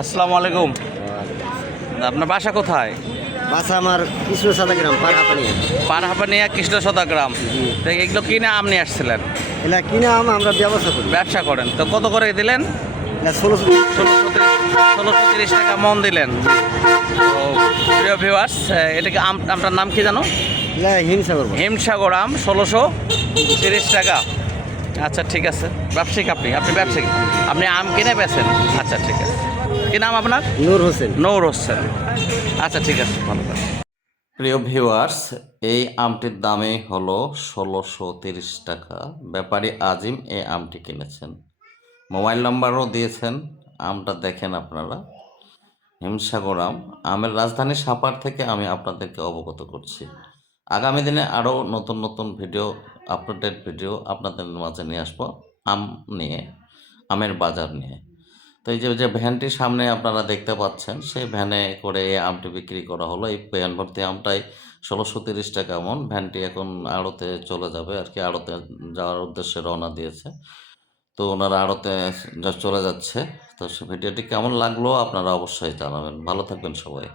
আসসালামু আলাইকুম। আপনার বাসা কোথায়? বাসা আমার কৃষ্ণ সাদা গ্রাম পারহাপানিয়া। পারহাপানিয়া কৃষ্ণসদা গ্রাম। জি। তো এগুলো কিনে আম নিয়ে আসছিলেন, এলা কিনা আম আমরা ব্যবসা করি। ব্যবসা করেন। তো কত করে দিলেন? এলা 1600 1630 টাকা মন দিলেন। তো প্রিয় ভিউয়ার্স, এটাকে আমটার নাম কি জানো? এলা হিমসাগর বলে। হিমসাগর আম 1630 টাকা। আচ্ছা ঠিক আছে, ব্যবসায়িক আপনি ব্যবসায়িক, আপনি আম কিনে বেছেন। আচ্ছা ঠিক আছে, কি নাম আপনার? নূর হোসেন। নূর হোসেন। আচ্ছা ঠিক আছে, ভালো থাকবেন। প্রিয় ভিউয়ার্স, এই আমটির দামে হলো 1630 টাকা। ব্যাপারী আজিম এই আমটি কিনেছেন, মোবাইল নাম্বারও দিয়েছেন। আমটা দেখেন আপনারা, হিমসাগর আম। আমের রাজধানী সাপার থেকে আমি আপনাদেরকে অবগত করছি। আগামী দিনে আরও নতুন নতুন ভিডিও, আপডেটেড ভিডিও আপনাদের মাঝে নিয়ে আসবো আম নিয়ে, আমের বাজার নিয়ে। তো এই যে ভ্যানটি সামনে আপনারা দেখতে পাচ্ছেন, সেই ভ্যানে করে এই আমটি বিক্রি করা হলো। এই ভ্যান ভর্তি আমটাই 1630 টাকা মন। ভ্যানটি এখন আড়তে চলে যাবে আর কি, আড়তে যাওয়ার উদ্দেশ্যে রওনা দিয়েছে। তো ওনারা আড়তে চলে যাচ্ছে। তো সে ভিডিওটি কেমন লাগলো আপনারা অবশ্যই জানাবেন। ভালো থাকবেন সবাই।